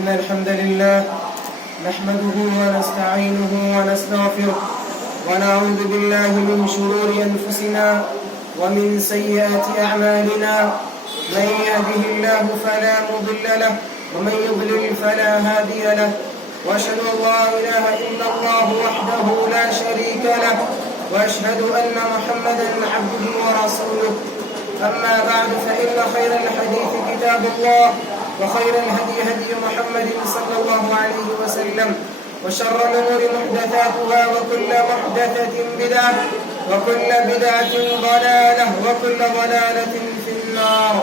إن الحمد لله نحمده ونستعينه ونستغفره ونعوذ بالله من شرور أنفسنا ومن سيئات أعمالنا من يهده الله فلا مضل له ومن يضلل فلا هادي له وأشهد أن لا إله إلا الله وحده لا شريك له وأشهد أن محمدا عبده ورسوله أما بعد فإن خير الحديث كتاب الله وخير الهدي هدي محمد صلى الله عليه وسلم وشر الأمور محدثاتها وكل محدثة بدعة وكل بدعة ضلالة وكل ضلالة في النار.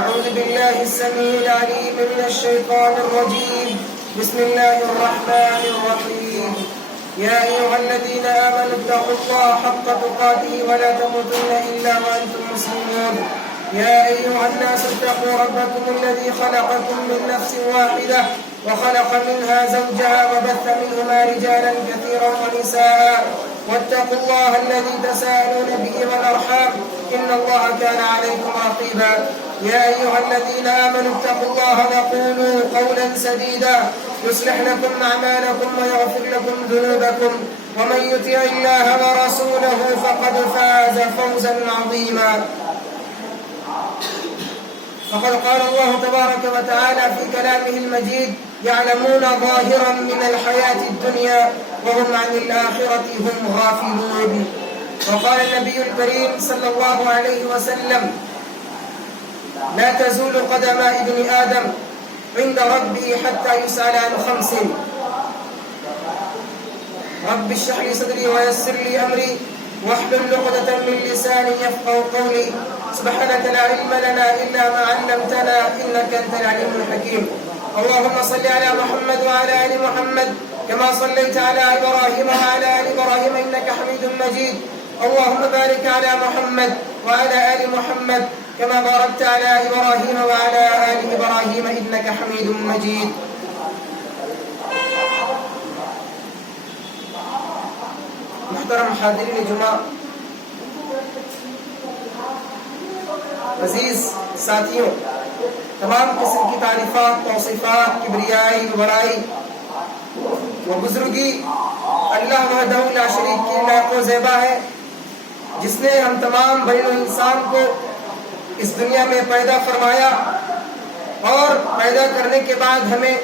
أعوذ بالله السميع العليم من الشيطان الرجيم. بسم الله الرحمن الرحيم. يا أيها الذين آمنوا اتقوا الله حق تقاته ولا تموتن إلا وأنتم مسلمون. يا أيها الناس اتقوا ربكم الذي خلقكم من نفس واحدة وخلق منها زوجها وبث منهما رجالا كثيرا ونساء واتقوا الله الذي تساءلون به والأرحام إن الله كان عليكم رقيبا. يا أيها الذين آمنوا اتقوا الله وقولوا قولا سديدا يصلح لكم أعمالكم ويغفر لكم ذنوبكم ومن يطع الله ورسوله فقد فاز فوزا عظيما. فقد قال الله تبارك وتعالى في كلامه المجيد يعلمون ظاهرا من الحياة الدنيا وهم عن الآخرة هم غافلون. وقال النبي الكريم صلى الله عليه وسلم لا تزول قدم ابن آدم عند ربه حتى يسأل عن خمس: رب اشرح لي صدري ويسر لي أمري واحلل عقدة من لساني يفقهوا قولي سبحانك لا علم لنا إلا ما علمتنا إنك أنت العليم الحكيم. اللهم صل على محمد وعلى آل محمد كما صليت على إبراهيم وعلى آل إبراهيم إنك حميد مجيد. اللهم بارك على محمد وعلى آل محمد كما باركت على إبراهيم وعلى آل إبراهيم إنك حميد مجيد. محترم حاضرین جمعہ، عزیز ساتھیوں، تمام قسم کی تعریفات، توصیفات، کبریائی، بڑائی و بزرگی اللہ وحدہ لا شریک کی لائق و زیبا ہے، جس نے ہم تمام بنی انسان کو اس دنیا میں پیدا فرمایا اور پیدا کرنے کے بعد ہمیں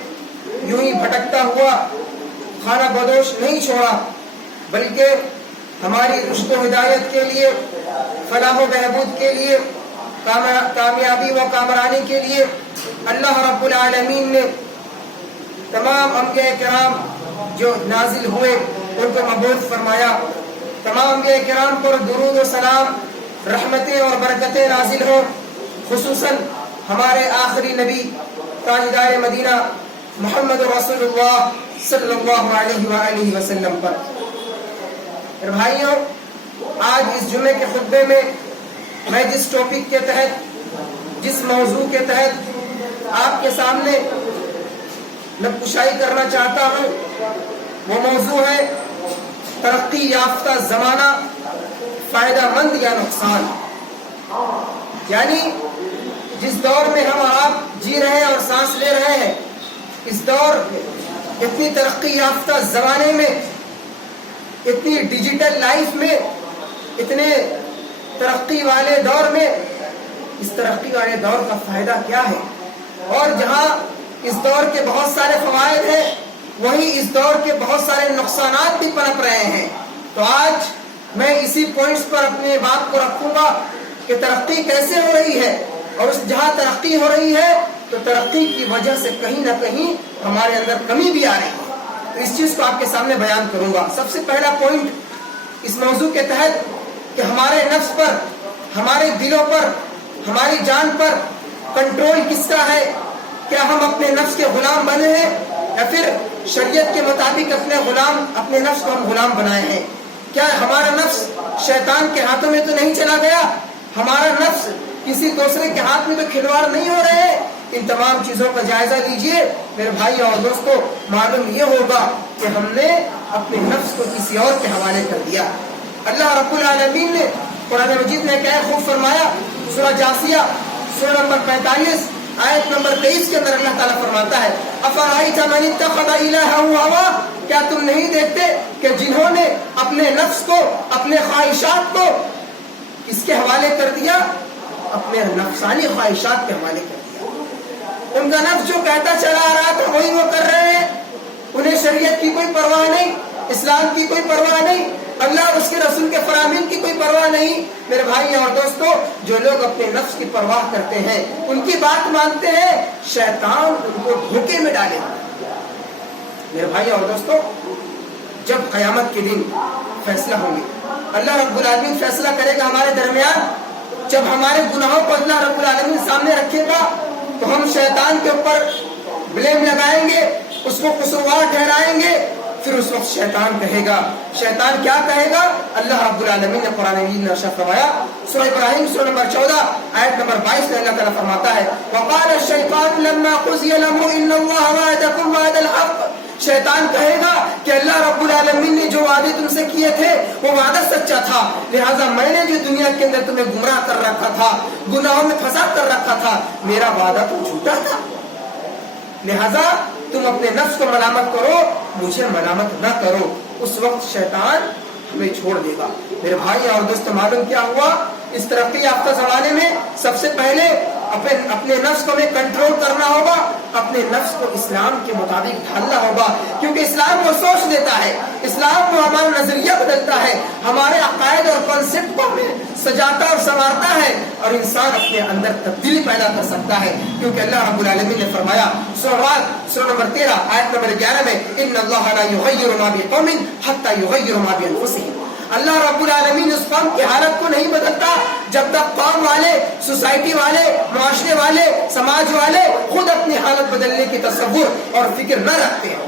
یوں ہی بھٹکتا ہوا خانہ بدوش نہیں چھوڑا، بلکہ ہماری رشد و ہدایت کے لیے، فلاح و بہبود کے لیے، کامیابی و کامرانی کے لیے اللہ رب العالمین نے تمام انبیاء کرام جو نازل ہوئے ان کو مبعوث فرمایا. تمام انبیاء کرام پر درود و سلام، رحمتیں اور برکتیں نازل ہوں، خصوصاً ہمارے آخری نبی تاجدار مدینہ محمد رسول اللہ صلی اللہ علیہ وآلہ وسلم پر. بھائیوں، آج اس جمعے کے خطبے میں میں جس ٹاپک کے تحت، جس موضوع کے تحت آپ کے سامنے نقشائی کرنا چاہتا ہوں، وہ موضوع ہے ترقی یافتہ زمانہ، فائدہ مند یا نقصان. یعنی جس دور میں ہم اور آپ جی رہے ہیں اور سانس لے رہے ہیں، اس دور، اتنی ترقی یافتہ زمانے میں، اتنی ڈیجیٹل لائف میں، اتنے ترقی والے دور میں، اس ترقی والے دور کا فائدہ کیا ہے؟ اور جہاں اس دور کے بہت سارے فوائد ہیں، وہیں اس دور کے بہت سارے نقصانات بھی پنپ رہے ہیں. تو آج میں اسی پوائنٹس پر اپنے بات کو رکھوں گا کہ ترقی کیسے ہو رہی ہے، اور اس جہاں ترقی ہو رہی ہے تو ترقی کی وجہ سے کہیں نہ کہیں ہمارے اندر کمی بھی آ رہی ہے. تو اس چیز کو آپ کے سامنے بیان کروں گا. سب سے پہلا پوائنٹ اس موضوع کے تحت کہ ہمارے نفس پر، ہمارے دلوں پر، ہماری جان پر کنٹرول کس کا ہے؟ کیا ہم اپنے نفس کے غلام بنے ہیں یا پھر شریعت کے مطابق اپنے نفس کو ہم غلام بنائے ہیں؟ کیا ہمارا نفس شیطان کے ہاتھوں میں تو نہیں چلا گیا؟ ہمارا نفس کسی دوسرے کے ہاتھ میں تو کھلواڑ نہیں ہو رہے ہیں؟ ان تمام چیزوں کا جائزہ لیجئے میرے بھائی اور دوستوں. معلوم یہ ہوگا کہ ہم نے اپنے نفس کو کسی اور کے حوالے کر دیا. اللہ رب العالمین نے قرآن مجید میں کیا خوب فرمایا، سورہ جاسیہ سورہ نمبر 45 آیت نمبر 23 کے اندر اللہ تعالیٰ فرماتا ہے افرأیت من اتخذ الہہ ہواہ، کیا تم نہیں دیکھتے کہ جنہوں نے اپنے نفس کو، اپنے خواہشات کو اس کے حوالے کر دیا، اپنے نفسانی خواہشات کے حوالے کر دیا، ان کا نفس جو کہتا چلا آ رہا تھا وہی وہ کر رہے ہیں، انہیں شریعت کی کوئی پرواہ نہیں، اسلام کی کوئی پرواہ نہیں، اللہ اور اس کے رسول کے فرامین کی کوئی پرواہ نہیں۔ میرے بھائی اور دوستو، جو لوگ اپنے نفس کی پرواہ کرتے ہیں، ان کی بات مانتے ہیں، شیطان ان کو دھوکے میں ڈالے گا۔ میرے بھائی اور دوستو، جب قیامت کے دن فیصلہ ہوں گے، اللہ رب العالمین فیصلہ کرے گا ہمارے درمیان، جب ہمارے گناہوں کو اللہ رب العالمین سامنے رکھے گا تو ہم شیطان کے اوپر بلیم لگائیں گے، اس کو قصوروار ٹھہرائیں گے، پھر اس وقت شیطان کہے گا، شیطان کیا کہے گا؟ اللہ رب العالمین نے قرآن مجید میں ارشاد فرمایا، سورہ ابراہیم سورہ نمبر 14 آیت نمبر 22 میں اللہ تعالیٰ فرماتا ہے وقال الشیطان لما قضی الامر ان اللہ وعدکم وعد الحق، شیطان کہے گا کہ اللہ رب العالمین نے جو وعدے تم سے کیے تھے وہ وعدہ سچا تھا، لہٰذا میں نے جو دنیا کے اندر تمہیں گمراہ کر رکھا تھا، گناہوں میں پھنسا کر رکھا تھا، میرا وعدہ تو جھوٹا تھا، لہٰذا تم اپنے نفس کو ملامت کرو، مجھے ملامت نہ کرو۔ اس وقت شیطان ہمیں چھوڑ دے گا۔ میرے بھائی اور دوست، معلوم کیا ہوا؟ اس ترقی یافتہ زمانے میں سب سے پہلے اپنے نفس کو ہمیں کنٹرول کرنا ہوگا، اپنے نفس کو اسلام کے مطابق ڈھالنا ہوگا، کیونکہ اسلام وہ سوچ دیتا ہے، اسلام وہ ہمارا نظریہ بدلتا ہے، ہمارے عقائد اور کانسیپٹ کو ہمیں سجاتا اور سنوارتا ہے، اور انسان اپنے اندر تبدیلی پیدا کر سکتا ہے، کیونکہ اللہ رب العالمین نے فرمایا سورہ نمبر 13 آیت نمبر 11 میں ان اللہ لا یغیر ما بقوم حتی یغیروا ما بانفسہم، اللہ رب العالمین اس قوم کی حالت کو نہیں بدلتا جب تک قوم والے، سوسائٹی والے، معاشرے والے، سماج والے خود اپنی حالت بدلنے کی تصور اور فکر نہ رکھتے ہیں۔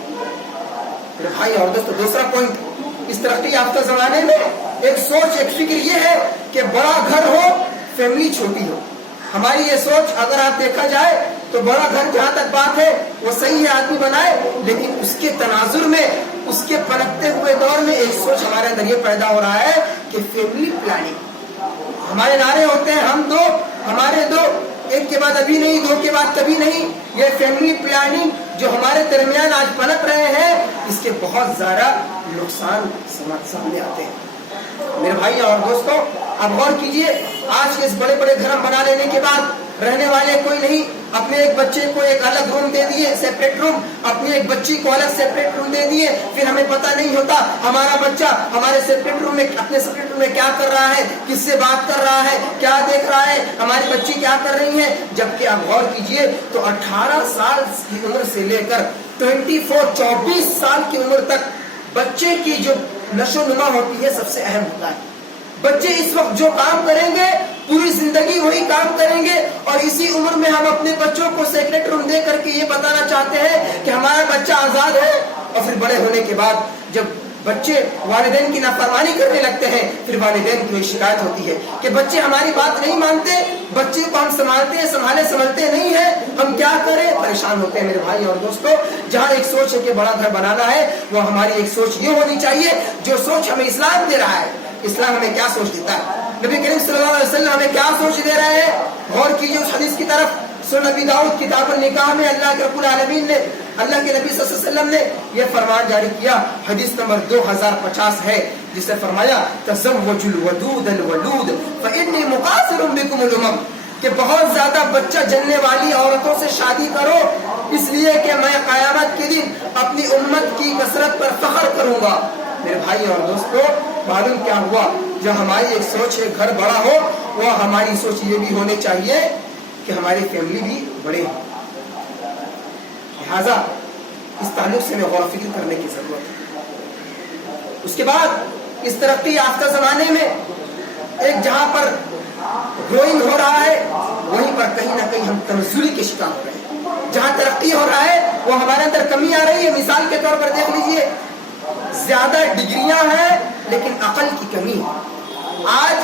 میرے بھائی اور دوستو، دوسرا پوائنٹ، اس ترقی یافتہ زمانے میں ایک سوچ، ایک فکر یہ ہے کہ بڑا گھر ہو، فیملی چھوٹی ہو۔ ہماری یہ سوچ اگر آپ دیکھا جائے تو بڑا گھر جہاں تک بات ہے وہ صحیح ہے، آدمی بنائے، لیکن اس کے تناظر میں، اس کے پلٹتے ہوئے دور میں ایک سوچ ہمارے اندر یہ پیدا ہو رہا ہے کہ فیملی پلاننگ، ہمارے نعرے ہوتے ہیں ہم دو، ہمارے دو، ایک کے بعد ابھی نہیں، دو کے بعد کبھی نہیں، یہ فیملی پلاننگ جو ہمارے درمیان آج پنپ رہے ہیں، اس کے بہت زیادہ نقصان سامنے آتے ہیں۔ میرے بھائی اور دوستو، آپ غور کیجئے، آج کے اس بڑے بڑے گھر بنا لینے کے بعد رہنے والے کوئی نہیں، اپنے ایک بچے کو ایک الگ روم دے دیے، سیپریٹ روم، اپنی ایک بچی کو الگ سیپریٹ روم دے دیے، پھر ہمیں پتہ نہیں ہوتا ہمارا بچہ ہمارے سیپریٹ روم میں، اپنے سیپریٹ روم میں کیا کر رہا ہے، کس سے بات کر رہا ہے، کیا دیکھ رہا ہے، ہماری بچی کیا کر رہی ہے، جبکہ آپ غور کیجئے تو 18 سال کی عمر سے لے کر 24 سال کی عمر تک بچے کی جو نشو نما ہوتی ہے سب سے اہم ہوتا ہے۔ بچے اس وقت جو کام کریں گے پوری زندگی وہی کام کریں گے، اور اسی عمر میں ہم اپنے بچوں کو سیکرٹ روم دے کر کے یہ بتانا چاہتے ہیں کہ ہمارا بچہ آزاد ہے، اور پھر بڑے ہونے کے بعد جب بچے والدین کی نافرمانی کرنے لگتے ہیں پھر والدین کی شکایت ہوتی ہے کہ بچے ہماری بات نہیں مانتے، بچے کو ہم سنبھالتے ہیں، سنبھالتے نہیں ہیں، ہم کیا کریں، پریشان ہوتے ہیں۔ میرے بھائی اور دوستو، جہاں ایک سوچ ہے کہ بڑا گھر بنانا ہے، وہ ہماری ایک سوچ یہ ہونی چاہیے جو سوچ ہمیں اسلام دے رہا ہے۔ اسلام ہمیں کیا سوچ دیتا ہے؟ نبی کریم صلی اللہ علیہ وسلم ہمیں کیا سوچ دے رہے ہیں؟ غور کیجیے اس حدیث کی طرف، سنن نبی داؤد کتاب النکاح میں اللہ کے رب العالمین نے، اللہ کے نبی صلی اللہ علیہ وسلم نے یہ فرمان جاری کیا، حدیث نمبر 2050 ہے، جس سے فرمایا تزوجوا الودود الولود فانی مقاصر بکم الامم، کہ بہت زیادہ بچہ جننے والی عورتوں سے شادی کرو، اس لیے کہ میں قیامت کے دن اپنی امت کی کثرت پر فخر کروں گا۔ میرے بھائی اور دوستو، معلوم کیا ہوا؟ جو ہماری ایک سوچ ہے گھر بڑا ہو، وہ ہماری سوچ یہ بھی ہونے چاہیے کہ ہماری فیملی بھی بڑے ہو، لہذا اس تعلق سے ہمیں غور و فکر کرنے کی ضرورت ہے۔ اس کے بعد اس ترقی یافتہ زمانے میں ایک جہاں پر گروئنگ ہو رہا ہے، وہیں پر کہیں نہ کہیں ہم تنزلی کے شکار ہو رہے ہیں۔ جہاں ترقی ہو رہا ہے وہ ہمارے اندر کمی آ رہی ہے۔ مثال کے طور پر دیکھ لیجئے، زیادہ ڈگریاں ہیں لیکن عقل کی کمی ہے۔ آج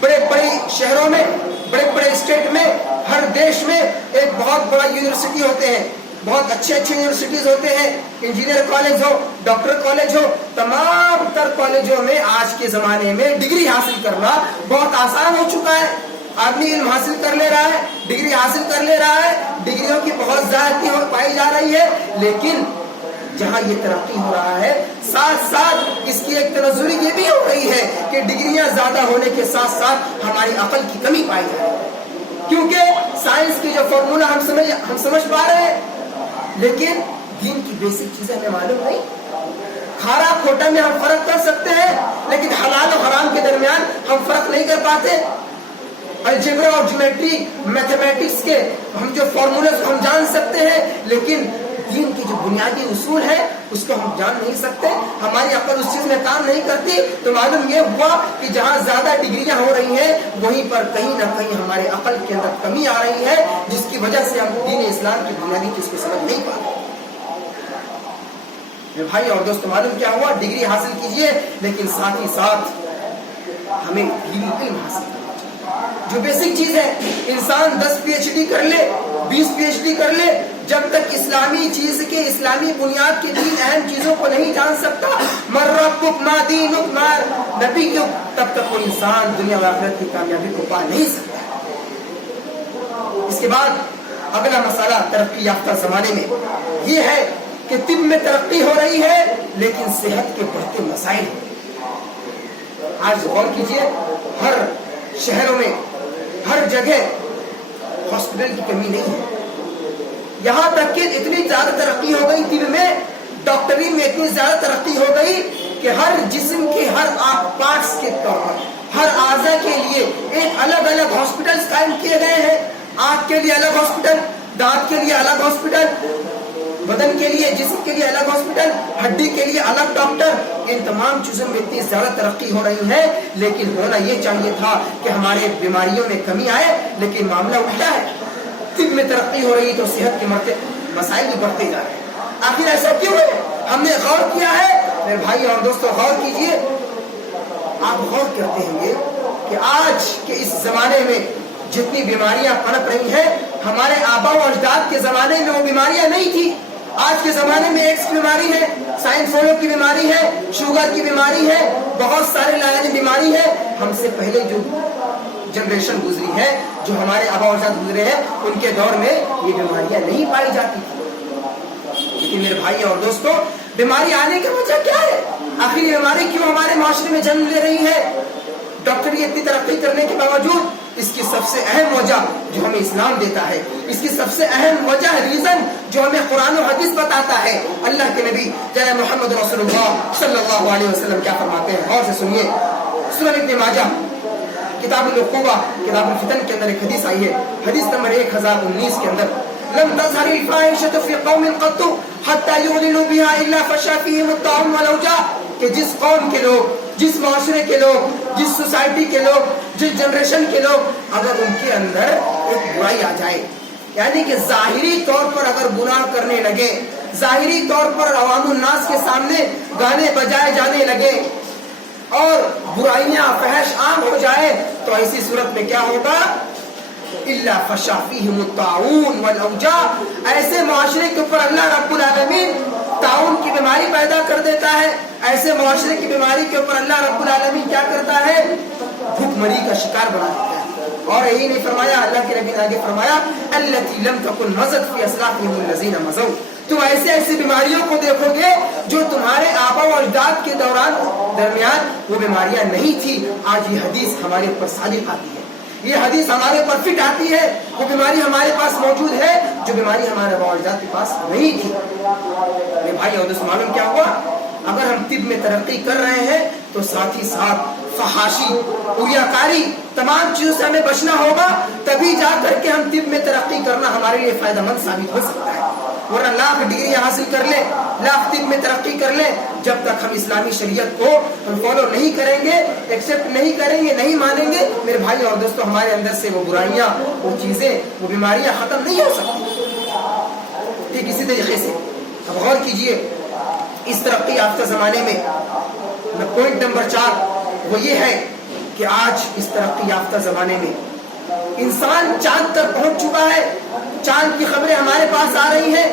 بڑے بڑے شہروں میں، بڑے بڑے اسٹیٹ میں، ہر دیش میں ایک بہت بڑا یونیورسٹی ہوتے ہیں، بہت اچھے یونیورسٹیز ہوتے ہیں، انجینئر کالج ہو، ڈاکٹر کالج ہو، تمام تر کالجوں میں آج کے زمانے میں ڈگری حاصل کرنا بہت آسان ہو چکا ہے۔ آدمی علم حاصل کر لے رہا ہے, ڈگری حاصل کر لے رہا ہے, ڈگریوں کی بہت زیادتی پائی جا رہی ہے, لیکن جہاں یہ ترقی ہو رہا ہے ساتھ ساتھ اس کی ایک تنزلی یہ بھی ہو رہی ہے کہ ڈگریاں زیادہ ہونے کے ساتھ ساتھ ہماری عقل کی کمی پائی جا رہی ہے, کیونکہ سائنس کی جو فارمولہ ہم سمجھ پا رہے ہیں, لیکن دین کی بیسک چیزیں ہمیں معلوم نہیں. کھارا کھوٹا میں ہم فرق کر سکتے ہیں, لیکن حلال و حرام کے درمیان ہم فرق نہیں کر پاتے. الجبرا اور جیومیٹری میتھمیٹکس کے ہم جو فارمولز ہم جان سکتے ہیں, لیکن دین کی جو بنیادی اصول ہے اس کو ہم جان نہیں سکتے. ہماری عقل اس چیز میں کام نہیں کرتی. تو معلوم یہ ہوا کہ جہاں زیادہ ڈگریاں ہو رہی ہیں وہیں پر کہیں نہ کہیں ہمارے عقل کے اندر کمی آ رہی ہے, جس کی وجہ سے ہم دین اسلام کی بنیادی چیز کو سمجھ نہیں پاتے. بھائی اور دوستو, معلوم کیا ہوا, ڈگری حاصل کیجئے لیکن ساتھ ہی ساتھ ہمیں دینی علم حاصل کرنا چاہیے. جو بیسک چیز ہے, انسان 10 PhD کر لے, 20 PhD کر لے, جب تک اسلامی چیز کے اسلامی بنیاد کے 3 اہم چیزوں کو نہیں جان سکتا, من ربک ما دینک ما نبیک, تب تک کوئی انسان دنیا و آخرت کی کامیابی کو پا نہیں سکتا. اس کے بعد اگلا مسئلہ ترقی یافتہ زمانے میں یہ ہے کہ طب میں ترقی ہو رہی ہے لیکن صحت کے بڑھتے مسائل ہیں. آج غور کیجئے, ہر شہروں میں ہر جگہ ہاسپٹل کی کمی نہیں ہے. یہاں تک کہ اتنی زیادہ ترقی ہو گئی طب میں, ڈاکٹری میں اتنی زیادہ ترقی ہو گئی کہ ہر جسم کے ہر پارٹس کے طور پر, ہر اعضاء کے لیے ایک الگ الگ ہاسپٹل قائم کیے گئے ہیں. آنکھ کے لیے الگ ہاسپٹل, دانت کے لیے الگ ہاسپٹل, بدن کے لیے, جسم کے لیے الگ ہاسپٹل, ہڈی کے لیے الگ ڈاکٹر. ان تمام چیزوں میں اتنی زیادہ ترقی ہو رہی ہے, لیکن ہونا یہ چاہیے تھا کہ ہمارے بیماریوں میں کمی آئے, لیکن معاملہ الٹا ہے. طب میں ترقی ہو رہی تو صحت کے مسائل بھی بڑھتے جا رہے ہیں. آخر ایسا کیوں ہے؟ ہم نے غور کیا ہے. میرے بھائی اور دوستو غور کیجئے, آپ غور کرتے ہیں کہ آج کے اس زمانے میں جتنی بیماریاں پنپ رہی ہیں, ہمارے آبا و اجداد کے زمانے میں وہ بیماریاں نہیں تھی. آج کے زمانے میں ایڈس کی بیماری ہے, سائن فولو کی بیماری ہے, شوگر کی بیماری ہے, بہت سارے لائن بیماری ہے. ہم سے پہلے جو جنریشن گزری ہے, جو ہمارے آبا و اجداد گزرے ہیں, ان کے دور میں یہ بیماریاں نہیں پائی جاتی تھی. لیکن میرے بھائی اور دوستو, بیماری آنے کی وجہ کیا ہے؟ آخر یہ بیماری کیوں ہمارے معاشرے میں جنم لے رہی ہے؟ ڈاکٹری اتنی ترقی کرنے کے باوجود اس کی سب سے اہم وجہ جو ہمیں اسلام دیتا ہے, اس کی سب سے اہم وجہ ریزن جو ہمیں قرآن و حدیث بتاتا ہے. اللہ کے نبی جناب محمد رسول اللہ صلی اللہ علیہ وسلم کیا فرماتے ہیں, غور سے سنیے. سنن ابن ماجہ کتاب العقوبہ کتاب الفتن کے اندر ایک حدیث آئی ہے, حدیث نمبر 1019 کے اندر, لم تظهر الفاحشة في قوم قط حتى يعلنوا بها إلا فشى فيهم الطاعون والأوجاع. کہ جس قوم کے لوگ, جس معاشرے کے لوگ, جس سوسائٹی کے لوگ, جس جنریشن کے لوگ, اگر ان کے اندر ایک برائی آ جائے, یعنی کہ ظاہری طور پر اگر گناہ کرنے لگے, ظاہری طور پر عوام الناس کے سامنے گانے بجائے جانے لگے اور برائیاں فحش عام ہو جائے, تو ایسی صورت میں کیا ہوگا؟ الا فشا فیہم الطاعون والاوجاع. ایسے معاشرے کے اوپر اللہ رب العالمین طاعون کی بیماری پیدا کر دیتا ہے. ایسے معاشرے کی بیماری کے اوپر اللہ رب العالمین کیا کرتا ہے؟ بھوک مری کا شکار بنا دیتا ہے. اور یہی نہیں فرمایا, اللہ کے نبی نے آگے فرمایا, التی لم تکن مضت فی اسلافہم الذین مضوا. تم ایسی بیماریوں کو دیکھو گے جو تمہارے آبا و اجداد کے درمیان وہ بیماریاں نہیں تھی. آج یہ حدیث ہمارے اوپر صادق آتی ہے, یہ حدیث ہمارے اوپر فٹ آتی ہے. وہ بیماری ہمارے پاس موجود ہے جو بیماری ہمارے آبا و اجداد کے پاس نہیں تھی. میرے بھائی اور دوستو, معلوم کیا ہوا؟ اگر ہم طب میں ترقی کر رہے ہیں تو ساتھ ہی ساتھ فحاشی, اوریاکاری, تمام چیزوں سے ہمیں بچنا ہوگا. تبھی جا کر کے ہم طب میں ترقی کرنا ہمارے لیے فائدہ مند ثابت ہو سکتا ہے. ورنہ لاکھ ڈگریاں حاصل کر لیں, لاکھ طب میں ترقی کر لیں, جب تک ہم اسلامی شریعت کو ہم فالو نہیں کریں گے, ایکسپٹ نہیں کریں گے, نہیں مانیں گے, میرے بھائی اور دوستو, ہمارے اندر سے وہ برائیاں, وہ چیزیں, وہ بیماریاں ختم نہیں ہو سکتی. ٹھیک اسی طریقے سے اب غور کیجئے, اس ترقی یافتہ زمانے میں پوائنٹ نمبر 4 وہ یہ ہے کہ آج اس ترقی یافتہ زمانے میں انسان چاند تک پہنچ چکا ہے. چاند کی خبریں ہمارے پاس آ رہی ہیں,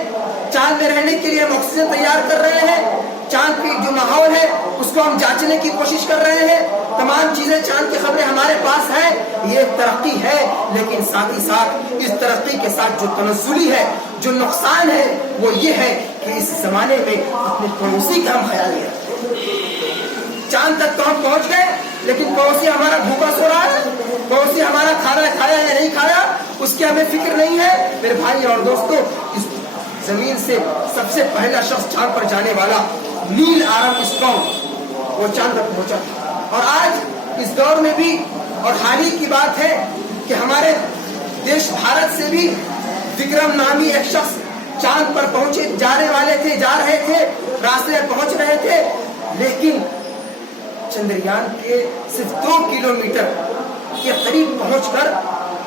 چاند میں رہنے کے لیے ہم آکسیجن تیار کر رہے ہیں, چاند کی جو ماحول ہے اس کو ہم جانچنے کی کوشش کر رہے ہیں, تمام چیزیں, چاند کی خبریں ہمارے پاس ہیں. یہ ایک ترقی ہے لیکن ساتھ ہی ساتھ اس ترقی کے ساتھ جو تنزلی ہے، جو نقصان ہے، وہ یہ ہے کہ اس زمانے میں اپنے پڑوسی کا ہم خیال نہیں رکھتے۔ چاند تک تو ہم پہنچ گئے، لیکن پڑوسی ہمارا بھوکا سو رہا ہے، پڑوسی ہمارا کھانا کھایا یا نہیں کھایا اس کی ہمیں فکر نہیں ہے۔ میرے بھائی اور دوستو، اس زمین سے سب سے پہلا شخص چاند پر جانے والا نیل آرم اسٹرانگ، وہ چاند تک پہنچا تھا۔ اور آج اس دور میں بھی، اور حال ہی کی بات ہے کہ ہمارے دیش بھارت سے بھی وکرم نامی ایک شخص چاند پر پہنچے، جانے والے تھے، جا رہے تھے، راستے میں پہنچ رہے تھے، لیکن چندریان کے صرف 2 کلومیٹر کے قریب پہنچ کر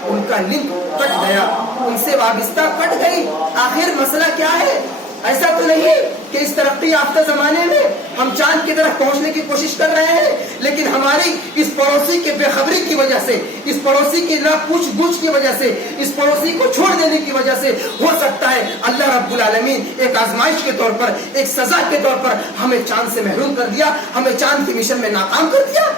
ان کا لنک کٹ گیا، ان سے وابستہ کٹ گئی۔ آخر مسئلہ کیا ہے؟ ایسا تو نہیں کہ اس ترقی یافتہ زمانے میں ہم چاند کی طرف پہنچنے کی کوشش کر رہے ہیں، لیکن ہماری اس پڑوسی کے بے خبری کی وجہ سے، اس پڑوسی کی نہ پوچھ گچھ کی وجہ سے، اس پڑوسی کو چھوڑ دینے کی وجہ سے ہو سکتا ہے اللہ رب العالمین ایک آزمائش کے طور پر، ایک سزا کے طور پر ہمیں چاند سے محروم کر دیا، ہمیں چاند کی مشن میں ناکام کر دیا۔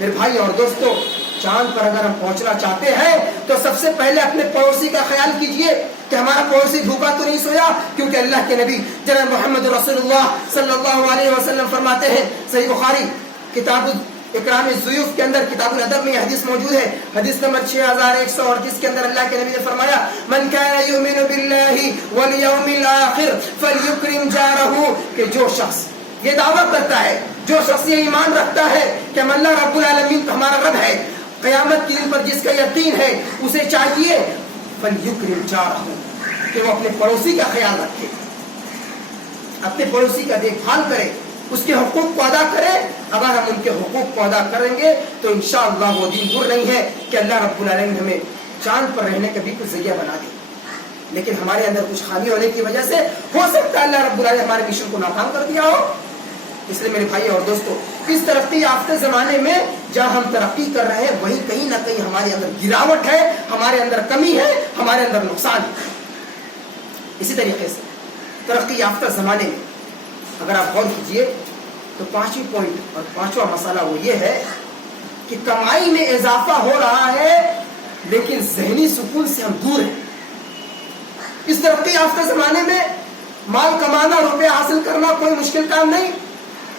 میرے بھائی اور دوستو، چاند پر اگر ہم پہنچنا چاہتے ہیں تو سب سے پہلے اپنے پڑوسی کا خیال کیجئے کہ ہمارا پڑوسی بھوکا تو نہیں سویا، کیونکہ اللہ کے نبی جناب محمد رسول اللہ صلی اللہ علیہ وسلم فرماتے ہیں، صحیح بخاری کتاب اکرام الضیوف کے اندر، کتاب الادب میں یہ حدیث موجود ہے، حدیث نمبر 6138 کے اندر اللہ کے نبی نے فرمایا، من کان یؤمن باللہ والیوم الاخر فلیکرم جارہ، کہ جو شخص یہ دعویٰ کرتا ہے، جو شخص یہ ایمان رکھتا ہے کہ اللہ رب العالمین ہمارا رب ہے، قیامت کے دن پر جس کا یقین ہے، اسے چاہیے فلیکرم جارہ، کہ وہ اپنے پڑوسی کا خیال رکھے، اپنے پڑوسی کا دیکھ بھال کرے، اس کے حقوق کو ادا کرے۔ اگر ہم ان کے حقوق کو ادا کریں گے تو انشاءاللہ وہ دن دور نہیں ہے کہ اللہ رب العالمین ہمیں چاند پر رہنے کا بھی کچھ ذریعہ بنا دے، لیکن ہمارے اندر کچھ خامی ہونے کی وجہ سے ہو سکتا ہے اللہ رب العالمین ہمارے مشن کو ناکام کر دیا ہو۔ اس لیے میرے بھائی اور دوستو، اس ترقی یافتہ زمانے میں جہاں ہم ترقی کر رہے ہیں وہیں کہیں نہ کہیں ہمارے اندر گراوٹ ہے، ہمارے اندر کمی ہے، ہمارے اندر نقصان ہے۔ اسی طریقے سے ترقی یافتہ زمانے میں اگر آپ غور کیجئے تو 5ویں پوائنٹ اور 5واں مسئلہ وہ یہ ہے کہ کمائی میں اضافہ ہو رہا ہے لیکن ذہنی سکون سے ہم دور ہیں۔ اس ترقی یافتہ زمانے میں مال کمانا، روپے حاصل کرنا کوئی مشکل کام نہیں،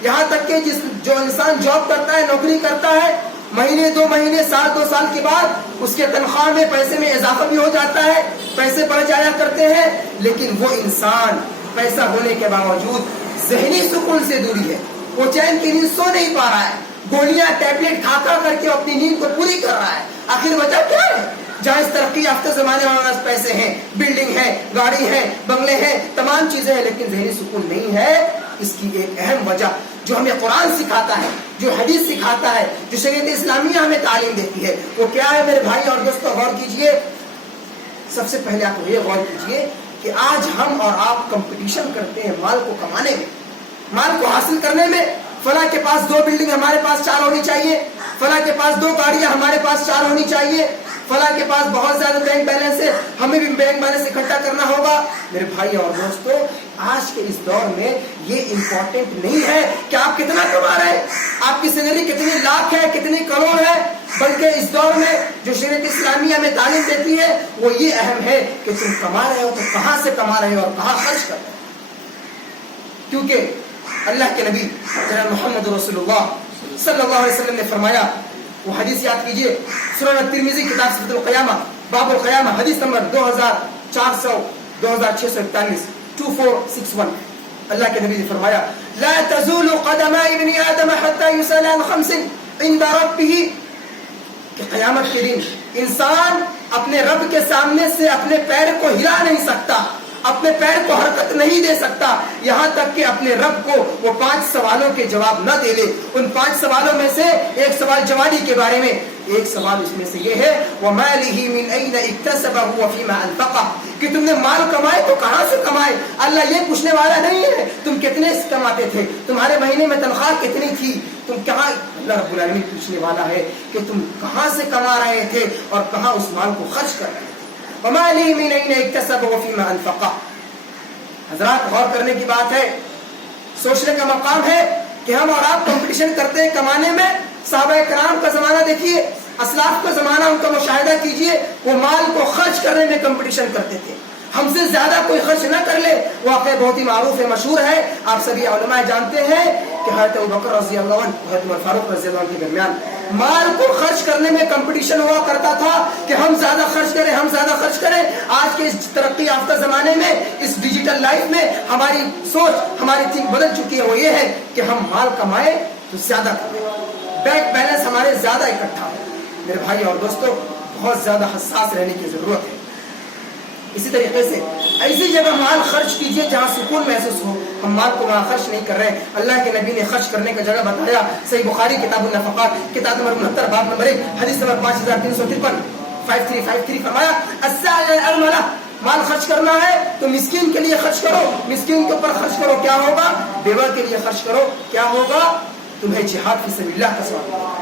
یہاں تک کہ جو انسان جاب کرتا ہے، نوکری کرتا ہے، مہینے 2 مہینے، سال 2 سال کے بعد اس کے تنخواہ میں پیسے میں اضافہ بھی ہو جاتا ہے، پیسے بڑھ جایا کرتے ہیں، لیکن وہ انسان پیسہ ہونے کے باوجود ذہنی سکون سے دوری ہے، وہ چین کی نیند سو نہیں پا رہا ہے، گولیاں ٹیبلٹ کھا کھا کر کے اپنی نیند کو پوری کر رہا ہے۔ آخر وجہ کیا ہے؟ جہاں اس ترقی یافتہ زمانے میں ہمارے پاس پیسے ہیں، بلڈنگ ہے، گاڑی ہے، بنگلے ہیں، تمام چیزیں ہیں، لیکن ذہنی سکون نہیں ہے۔ اس کی ایک اہم وجہ جو ہمیں قرآن سکھاتا ہے، جو حدیث سکھاتا ہے، جو شریعت اسلامیہ ہمیں تعلیم دیتی ہے، وہ کیا ہے میرے بھائی اور دوستو؟ غور کیجئے۔ سب سے پہلے آپ یہ غور کیجئے کہ آج ہم اور آپ کمپٹیشن کرتے ہیں مال کو کمانے میں، مال کو حاصل کرنے میں۔ فلاں کے پاس 2 بلڈنگ، ہمارے پاس 4 ہونی چاہیے، فلاں کے پاس 2 گاڑیاں، ہمارے پاس 4 ہونی چاہیے، فلاں کے پاس بہت زیادہ بینک بیلنس ہے، ہمیں بھی بینک بیلنس اکٹھا کرنا ہوگا۔ میرے بھائی اور دوستو، آج کے اس دور میں یہ امپورٹنٹ نہیں ہے کہ آپ کتنا کما رہے ہیں، آپ کی سیلری کتنی لاکھ ہے، کتنی کروڑ ہے، بلکہ اس دور میں جو شریعت اسلامیہ ہمیں تعلیم دیتی ہے وہ یہ اہم ہے کہ تم کما رہے ہو تو کہاں سے کما رہے ہو اور کہاں خرچ کر رہے ہو۔ کیونکہ اللہ کے نبی جناب محمد رسول اللہ صلی اللہ علیہ وسلم نے فرمایا، وہ حدیث یاد کیجئے، سنن ترمذی کتاب صفت القیامہ، باب القیامہ، حدیث نمبر 2641 2461۔ اللہ کے نبی نے فرمایا، لا تزول قدم ابن آدم حتى يسأل عن 5 عند ربه، کہ قیامت کے دن انسان اپنے رب کے سامنے سے اپنے پیر کو ہلا نہیں سکتا، اپنے پیر کو حرکت نہیں دے سکتا، یہاں تک کہ اپنے رب کو وہ 5 سوالوں کے جواب نہ دے لے۔ ان 5 سوالوں میں سے ایک سوال جوانی کے بارے میں، ایک سوال اس میں سے یہ ہے، وَمَالِهِ مِنْ أَيْنَ اكْتَسَبَهُ وَفِيمَا أَنْفَقَهُ، کہ تم نے مال کمائے تو کہاں سے کمائے؟ اللہ یہ پوچھنے والا نہیں ہے تم کتنے کماتے تھے، تمہارے مہینے میں تنخواہ کتنی تھی، تم کہاں، اللہ رب العالمین پوچھنے والا ہے کہ تم کہاں سے کما رہے تھے اور کہاں اس مال کو خرچ کر رہے تھے۔ وَمَالِهِ مِنْ أَيْنَ اكْتَسَبَهُ وَفِيمَا أَنْفَقَهُ۔ حضرات غور کرنے کی بات ہے، سوچنے کا مقام ہے کہ ہم اور آپ کمپٹیشن کرتے ہیں کمانے میں۔ صحابہ کرام کا زمانہ دیکھیے، اسلاف کا زمانہ ان کا مشاہدہ کیجئے، وہ مال کو خرچ کرنے میں کمپٹیشن کرتے تھے، ہم سے زیادہ کوئی خرچ نہ کر لے۔ واقعہ بہت ہی معروف ہے، مشہور ہے، آپ سبھی علماء جانتے ہیں کہ حضرت ابوبکر رضی اللہ عنہ حضرت عمر فاروق رضی اللہ عنہ کے درمیان مال کو خرچ کرنے میں کمپٹیشن ہوا کرتا تھا کہ ہم زیادہ خرچ کریں، ہم زیادہ خرچ کریں۔ آج کے اس ترقی یافتہ زمانے میں، اس ڈیجیٹل لائف میں ہماری سوچ، ہماری تھنک بدل چکی ہے، وہ یہ ہے کہ ہم مال کمائیں تو زیادہ کریں، بینک بیلنس ہمارے زیادہ اکٹھا ہو۔ میرے بھائی اور دوستو، بہت زیادہ حساس رہنے کی ضرورت ہے۔ اسی طریقے سے ایسی جگہ مال خرچ کیجئے جہاں سکون محسوس ہو۔ ہم مال کو وہاں خرچ نہیں کر رہے ہیں، اللہ کے نبی نے خرچ کرنے کا جگہ بتایا۔ صحیح بخاری کتاب النفقات کتاب نمبر 69 باب نمبر 1 حدیث نمبر 5353 5353 فرمایا السائل الارملہ، مال خرچ کرنا ہے تو مسکین کے لیے خرچ کرو، مسکین کے اوپر خرچ کرو، کیا ہوگا؟ بیوہ کے لیے خرچ کرو، کیا ہوگا؟ تمہیں جہاد فی سبیل اللہ کا ثواب ملے گا،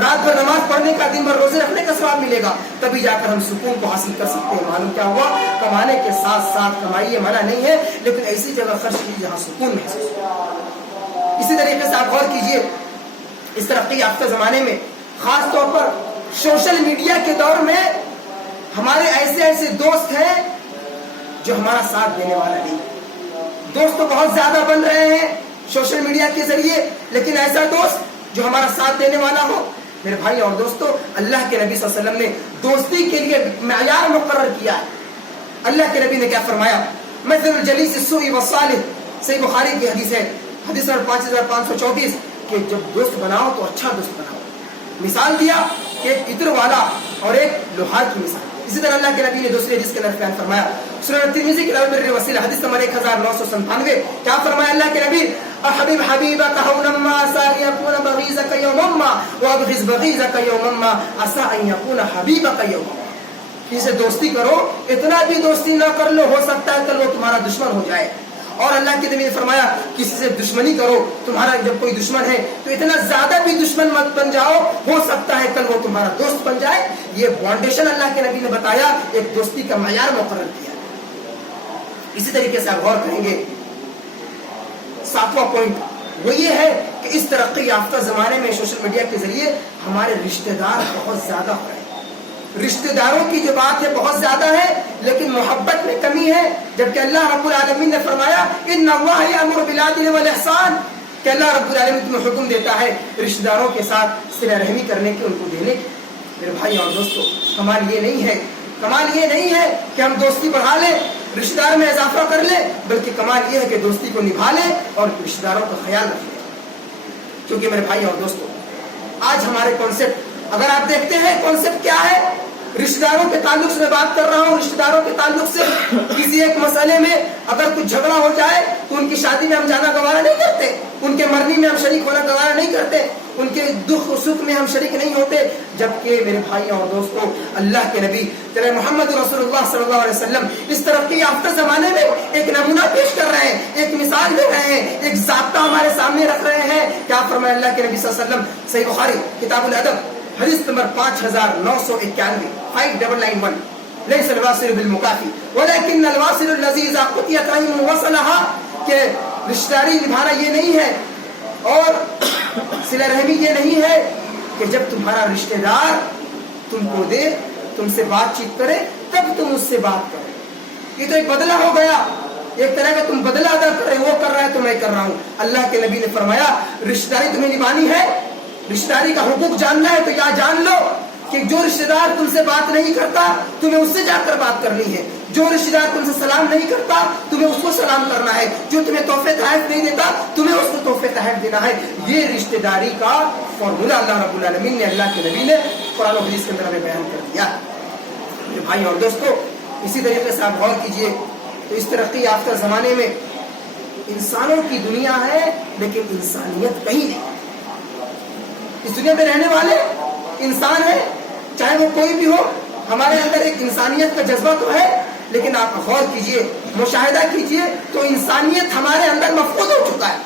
رات بھر نماز پڑھنے کا، دن بھر روزے رکھنے کا ثواب ملے گا، تبھی جا کر ہم سکون کو حاصل کر سکتے ہیں۔ معلوم کیا ہوا؟ کمانے کے ساتھ ساتھ کمائیے، منع نہیں ہے، لیکن ایسی جگہ خرچ کیجیے جہاں سکون محسوس ہو۔ اسی طریقے سے آپ غور کیجیے، اس ترقی یافتہ زمانے میں خاص طور پر سوشل میڈیا کے دور میں ہمارے ایسے دوست ہیں جو ہمارا ساتھ دینے والا نہیں۔ دوست تو بہت زیادہ بن رہے ہیں سوشل میڈیا کے ذریعے، لیکن ایسا دوست جو ہمارا ساتھ دینے والا ہو۔ میرے بھائی اور دوستو، اللہ کے نبی صلی اللہ علیہ وسلم نے دوستی کے لیے معیار مقرر کیا ہے۔ اللہ کے نبی نے کیا فرمایا؟ مثل الجلیس السوء والصالح، صحیح بخاری کی حدیث ہے، حدیث نمبر 5524 کہ جب دوست بناؤ تو اچھا دوست بناؤ۔ مثال دیا کہ ایک عطر والا اور ایک لوہار کی مثال۔ اسی طرح اللہ کے نبی نے دوسری حدیث کے اندر بیان فرمایا، سنن ترمذی کی کتاب بر وسیلہ حدیث نمبر 1997، کیا فرمایا اللہ کے نبی؟ احبب حبیبک هونا ما عسى ان يكون بغيضك يوما ما وابغض بغيضك يوما ما عسى ان يكون حبيبك يوما ما۔ کسی سے دوستی کرو، اتنا بھی دوستی نہ کر لو، ہو سکتا ہے کل وہ تمہارا دشمن ہو جائے۔ اور اللہ کے نبی نے فرمایا کسی سے دشمنی کرو، تمہارا جب کوئی دشمن ہے تو اتنا زیادہ بھی دشمن مت بن جاؤ، ہو سکتا ہے کل وہ تمہارا دوست بن جائے۔ یہ بانڈیشن اللہ کے نبی نے بتایا، ایک دوستی کا معیار مقرر کیا۔ اسی طریقے سے آپ غور کریں گے، 7واں پوائنٹ وہ یہ ہے کہ اس ترقی یافتہ زمانے میں سوشل میڈیا کے ذریعے ہمارے رشتہ دار بہت زیادہ ہو رہے ہیں۔ رشتہ داروں کی جو بات ہے بہت زیادہ ہے، لیکن محبت میں کمی ہے، جبکہ اللہ رب العالمین نے فرمایا ان اللہ یامر بالعدل والاحسان، کہ اللہ رب العالمین تمہیں حکم دیتا ہے رشتہ داروں کے ساتھ صلہ رحمی کرنے کی، ان کو دینے کی۔ میرے بھائی اور دوستو، کمال یہ نہیں ہے کہ ہم دوستی بڑھا لیں، رشتہ دار میں اضافہ کر لیں، بلکہ کمال یہ ہے کہ دوستی کو نبھا لیں اور رشتہ داروں کا خیال رکھیں۔ کیونکہ میرے بھائی اور دوستو، آج ہمارے کانسیپٹ اگر آپ دیکھتے ہیں کانسیپٹ کیا ہے، رشتہ داروں کے تعلق سے میں بات کر رہا ہوں، رشتہ داروں کے تعلق سے کسی ایک مسئلے میں اگر کچھ جھگڑا ہو جائے تو ان کی شادی میں ہم جانا گوارا نہیں کرتے، ان کے مرنے میں ہم شریک ہونا گوارا نہیں کرتے، ان کے دکھ و سکھ میں ہم شریک نہیں ہوتے، جبکہ میرے بھائی اور دوستوں، اللہ کے نبی جناب محمد رسول اللہ صلی اللہ علیہ وسلم اس ترقی یافتہ زمانے میں ایک نمونہ پیش کر رہے ہیں، ایک مثال دے رہے ہیں، ایک ضابطہ ہمارے سامنے رکھ رہے ہیں۔ کیا فرمایا اللہ کے نبی صلی اللہ علیہ وسلم؟ صحیح بخاری کتاب الادب حدیث نمبر 5991 5991 ليس الواصل بالمكافي ولكن الواصل الذي اذا قطعت رحمه وصلها، کہ رشتہ داری نبھانا یہ نہیں ہے اور صلہ رحمی یہ نہیں ہے کہ جب تمہارا رشتہ دار تم کو دے، تم سے بات چیت کرے، تب تم اس سے بات کرے۔ یہ تو ایک بدلہ ہو گیا، ایک طرح کا تم بدلہ ادا کر رہے، وہ کر رہا ہے تو میں کر رہا ہوں۔ اللہ کے نبی نے فرمایا رشتہ داری تمہیں نبھانی ہے، رشتہ داری کا حقوق جاننا ہے تو یا جان لو کہ جو رشتہ دار تم سے بات نہیں کرتا تمہیں اس سے جا کر بات کرنی ہے، جو رشتہ دار تم سے سلام نہیں کرتا تمہیں اس کو سلام کرنا ہے، جو تمہیں تحفے تحائف نہیں دیتا تمہیں اس کو تحفے تحائف دینا ہے۔ یہ رشتہ داری کا فارمولہ اللہ رب العالمین نے، اللہ کے نبی نے قرآن و حدیث کے اندر ہمیں بیان کر دیا۔ میرے بھائی اور دوستو، اسی طریقے سے آپ غور کیجئے تو اس ترقی یافتہ زمانے میں انسانوں کی دنیا ہے لیکن انسانیت کہیں نہیں۔ اس دنیا میں رہنے والے انسان ہیں، چاہے وہ کوئی بھی ہو، ہمارے اندر ایک انسانیت کا جذبہ تو ہے، لیکن آپ غور کیجئے، مشاہدہ کیجئے تو انسانیت ہمارے اندر مفقود ہو چکا ہے،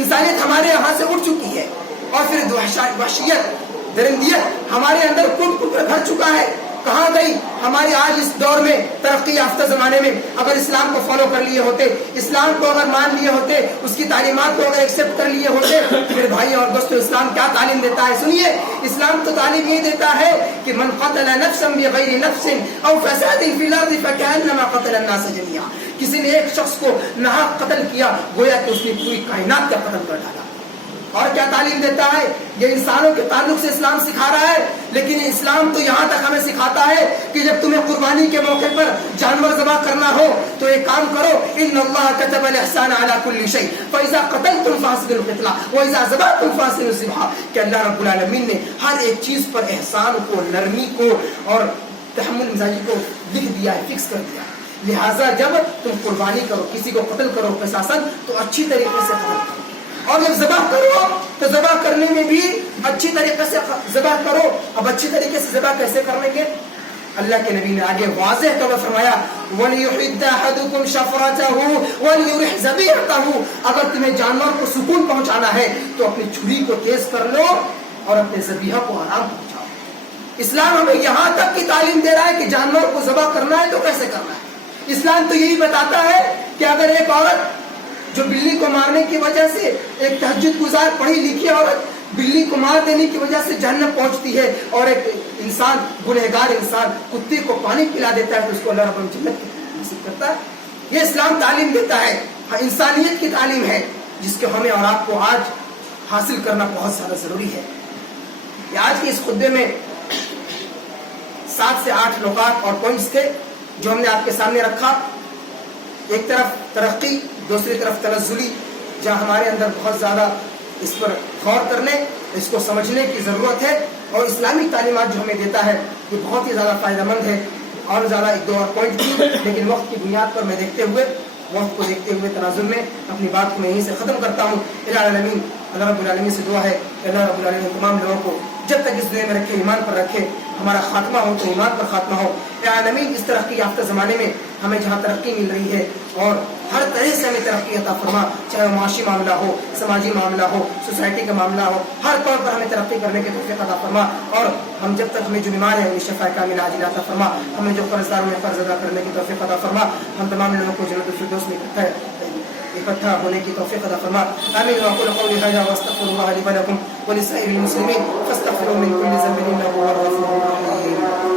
انسانیت ہمارے یہاں سے اٹھ چکی ہے، اور پھر وحشیت، درندیت ہمارے اندر کٹ کٹ کر بھر چکا ہے۔ کہاں گئی ہماری آج اس دور میں ترقی یافتہ زمانے میں؟ اگر اسلام کو فالو کر لیے ہوتے، اسلام کو اگر مان لیے ہوتے، اس کی تعلیمات کو اگر ایکسپٹ کر لیے ہوتے، پھر بھائی اور دوستو اسلام کیا تعلیم دیتا ہے؟ سنیے، اسلام تو تعلیم یہ دیتا ہے کہ من قتل نفسا بغیر نفس او فساد فی الارض فکأنما قتل الناس جميعا، کسی نے ایک شخص کو ناحق قتل کیا گویا کہ اس نے پوری کائنات کا قتل کر ڈالا۔ اور کیا تعلیم دیتا ہے؟ یہ انسانوں کے تعلق سے اسلام سکھا رہا ہے، لیکن اسلام تو یہاں تک ہمیں سکھاتا ہے کہ جب تمہیں قربانی کے موقع پر جانور ذبح کرنا ہو تو ایک کام کرو، ان اللہ كتب الاحسان على كل شيء فاذا قتلتم فاحسنوا القتلى واذا ذبحتم فاحسنوا الذبح، کہ اللہ رب العالمین نے ہر ایک چیز پر احسان کو، نرمی کو اور تحمل مزاجی کو لکھ دیا ہے، فکس کر دیا ہے۔ لہٰذا جب تم قربانی کرو، کسی کو قتل کرو قصاصاً، تو اچھی طریقے سے قتل کرو، اور جب ذبح کرو تو ذبح کرنے میں بھی اچھی طریقے سے ذبح کرو۔ اب اچھی طریقے سے ذبح کیسے کریں گے؟ اللہ کے نبی نے آگے واضح طور پر فرمایا وَلْيُحِدَّ أَحَدُكُمْ شَفْرَتَهُ وَلْيُرِحْ ذَبِيحَتَهُ، اگر تمہیں جانور کو سکون پہنچانا ہے تو اپنی چھری کو تیز کر لو اور اپنے ذبیحہ کو آرام پہنچاؤ۔ اسلام ہمیں یہاں تک کی تعلیم دے رہا ہے کہ جانور کو ذبح کرنا ہے تو کیسے کرنا ہے۔ اسلام تو یہی بتاتا ہے کہ اگر ایک عورت جو بلی کو مارنے کی وجہ سے، ایک تہجد گزار پڑھی لکھی عورت بلی کو مار دینے کی وجہ سے جہنم پہنچتی ہے، اور ایک انسان گنہگار انسان کتے کو پانی پلا دیتا ہے تو اس کو اللہ رب العالمین جنت نصیب کرتا ہے۔ یہ اسلام تعلیم دیتا ہے، انسانیت کی تعلیم ہے، جس کو ہمیں اور آپ کو آج حاصل کرنا بہت زیادہ ضروری ہے۔ یہ آج کے اس خطبے میں 7 سے 8 نکات اور پوائنٹس تھے جو ہم نے آپ کے سامنے رکھا۔ ایک طرف ترقی، دوسری طرف تنزلی، جہاں ہمارے اندر بہت زیادہ اس پر غور کرنے، اس کو سمجھنے کی ضرورت ہے، اور اسلامی تعلیمات جو ہمیں دیتا ہے یہ بہت ہی زیادہ فائدہ مند ہے۔ اور زیادہ 1-2 اور پوائنٹ تھی، لیکن وقت کی بنیاد پر میں وقت کو دیکھتے ہوئے تناظر میں اپنی بات کو میں یہیں سے ختم کرتا ہوں۔ اللہ رب العالمین سے دعا ہے کہ اللہ رب العالمین تمام لوگوں کو جب تک اس دنیا میں رکھے، ایمان پر رکھے، ہمارا خاتمہ ہو تو ایمان پر خاتمہ ہو۔ اے عالمین، اس ترقی یافتہ زمانے میں ہمیں جہاں ترقی مل رہی ہے اور ہر طرح سے ہمیں ترقی عطا فرما، چاہے وہ معاشی معاملہ ہو، سماجی معاملہ ہو، سوسائٹی کا معاملہ ہو، ہر طور پر ہمیں ترقی کرنے کی توفیق عطا فرما، اور ہم جب تک ہمیں جو بیمار ہیں انہیں شفا کاملہ عاجلہ عطا فرما، ہمیں جو قرضدار میں قرض ادا کرنے کی توفیق عطا فرما، ہم تمام لوگوں کو جنت الفردوس میں اکٹھا ہونے کی توفیق عطا فرما۔ آمین۔ واقول قولی ھذا واستغفر الله لي ولكم ولسائر المسلمين فاستغفروه من كل ذنب انه هو الغفور الرحيم۔